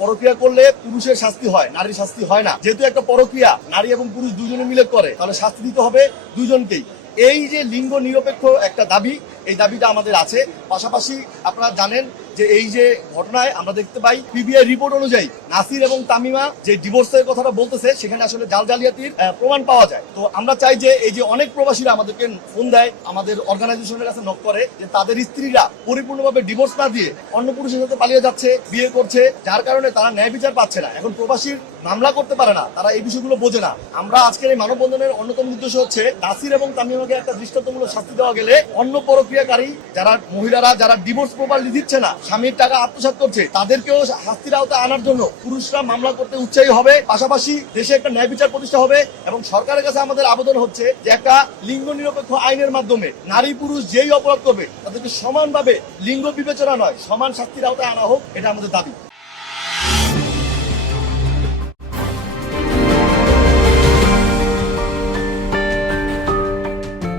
পরক্রিয়া করলে পুরুষের শাস্তি হয়, নারীর শাস্তি হয় না। যেহেতু একটা পরক্রিয়া নারী এবং পুরুষ দুজনে মিলে করে, তাহলে শাস্তি দিতে হবে দুজনকেই। এই যে লিঙ্গ নিরপেক্ষ একটা দাবি, এই দাবিটা আমাদের আছে। পাশাপাশি আপনারা জানেন যে এই যে ঘটনায় আমরা দেখতে পাই পিবিআই রিপোর্ট অনুযায়ী নাসির এবং তামিমা যে ডিভোর্সের কথাটা বলতেছে, সেখানে আসলে জালজালিয়াতির প্রমাণ পাওয়া যায়। তো আমরা চাই যে এই যে অনেক প্রবাসীরা আমাদেরকে ফোন দেয়, আমাদের অর্গানাইজেশনের কাছে নক করে যে তাদের স্ত্রীরা পরিপূর্ণভাবে ডিভোর্স না দিয়ে অন্য পুরুষের সাথে পালিয়ে যাচ্ছে, বিয়ে করছে, যার কারণে তারা ন্যায় বিচার পাচ্ছে না। এখন প্রবাসীর মামলা করতে পারে না, তারা এই বিষয়গুলো বোঝে না। আমরা আজকের এই মানববন্ধনের অন্যতম উদ্দেশ্য হচ্ছে নাসির এবং তামিমাকে একটা দৃষ্টান্তমূলক শাস্তি দেওয়া গেলে অন্য পরক্রিয়াকারী যারা মহিলারা যারা ডিভোর্স প্রপারলি দিচ্ছে না, স্বামীর টাকা আত্মসাৎ করছে, তাদেরকেও শাস্তির আওতায় আনার জন্য পুরুষরা মামলা করতে উৎসাহী হবে। পাশাপাশি দেশে একটা ন্যায় বিচার প্রতিষ্ঠা হবে এবং সরকারের কাছে আমাদের আবেদন হচ্ছে যে একটা লিঙ্গ নিরপেক্ষ আইনের মাধ্যমে নারী পুরুষ যেই অপরাধ করবে তাদেরকে সমানভাবে লিঙ্গ বিবেচনা নয়, সমান শাস্তির আওতায় আনা হোক, এটা আমাদের দাবি।